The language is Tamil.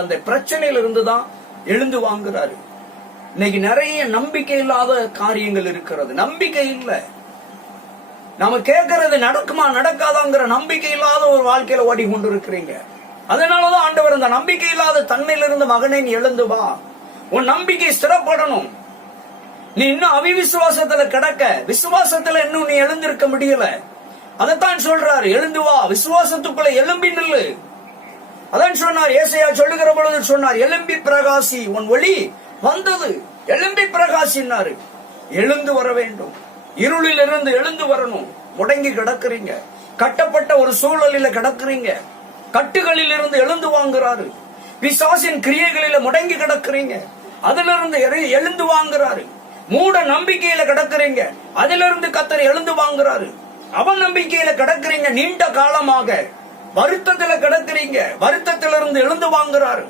அந்த பிரச்சனையில இருந்துதான் எழுந்து வாங்குறாரு. இன்னைக்கு நிறைய நம்பிக்கை இல்லாத காரியங்கள் இருக்கிறது. நம்பிக்கை இல்லை. நாம கேட்கறது நடக்குமா நடக்காதாங்கிற நம்பிக்கை இல்லாத ஒரு வாழ்க்கையில ஓடி கொண்டு இருக்கிறீங்க. அதனாலதான் ஆண்டவர் அந்த நம்பிக்கை இல்லாத தன்மையிலிருந்து மகனை நீ எழுந்து வா, உன் நம்பிக்கை ஸ்திரப்படணும். நீ இன்னும் அவிவிசுவாசத்துல கிடக்க, விசுவாசத்துல இன்னும் நீ எழுந்திருக்க முடியல. அதைத்தான் சொல்றாரு, எழுந்து வா, விசுவாசத்துக்குள்ள எழும்பி நில்லு. அதான் சொன்னார், ஏசாயா சொல்லுகிற பொழுது சொன்னார், எழும்பி பிரகாசி, உன் ஒளி வந்தது, எழும்பி பிரகாசினாரு. எழுந்து வர வேண்டும், இருளில் இருந்து எழுந்து வரணும். முடங்கி கிடக்குறீங்க, கட்டப்பட்ட ஒரு சூழலில கிடக்குறீங்க, கட்டுகளில் இருந்து எழுந்து வாங்குறாரு. பிசாசின் கிரியைகளில முடங்கி கிடக்குறீங்க, அதுல இருந்து எழுந்து வாங்குறாரு. மூட நம்பிக்கையில கிடக்குறீங்க, அதிலிருந்து கர்த்தர் எழுந்து வாங்குறாரு. அவன் நம்பிக்கையில கிடக்குறீங்க, நீண்ட காலமாக வருத்தத்துல கிடக்குறீங்க, வருத்தத்திலிருந்து எழுந்து வாங்குறாரு.